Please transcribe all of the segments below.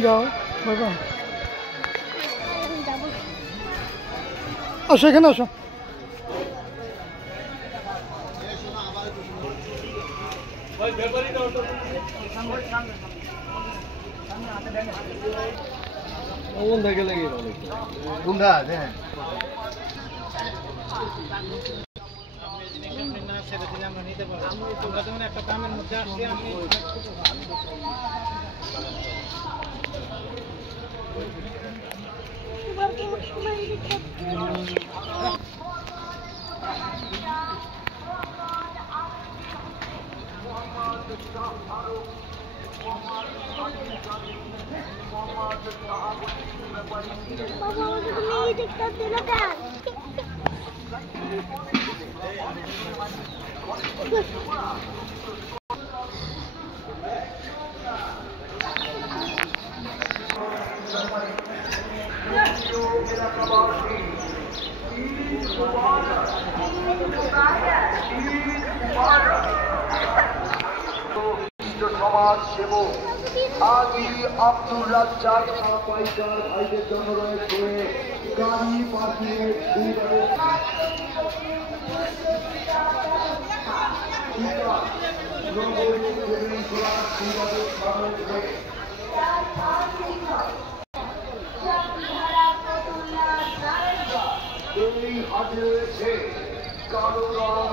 যাও বাবা, আসো এখানে আসো। সমাজ সেবক আজি আব্দুর রাজ্জাক পয়সার ভাইদের জন্য রয়েছে গাড়ি পাঠিয়ে এই হাতে রয়েছে কালো রং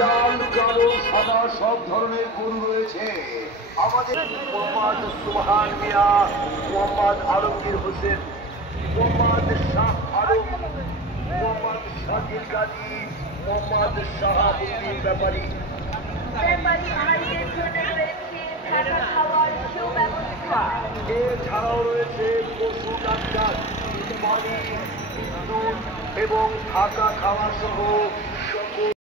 লাল কালো সাদা সব ধরনের গরু রয়েছে। আমাদের মোহাম্মদ সুবহান মিয়া, মোহাম্মদ আলমগীর হোসেন, মোহাম্মদ শাহ আলম, মোহাম্মদ শাকিল গাজী, মোহাম্মদ শাহাবুদ্দিন ব্যাপারী। এছাড়াও রয়েছে পশু ডাক্তার, পানি, বিদ্যুৎ এবং থাকা খাওয়া সহ সকল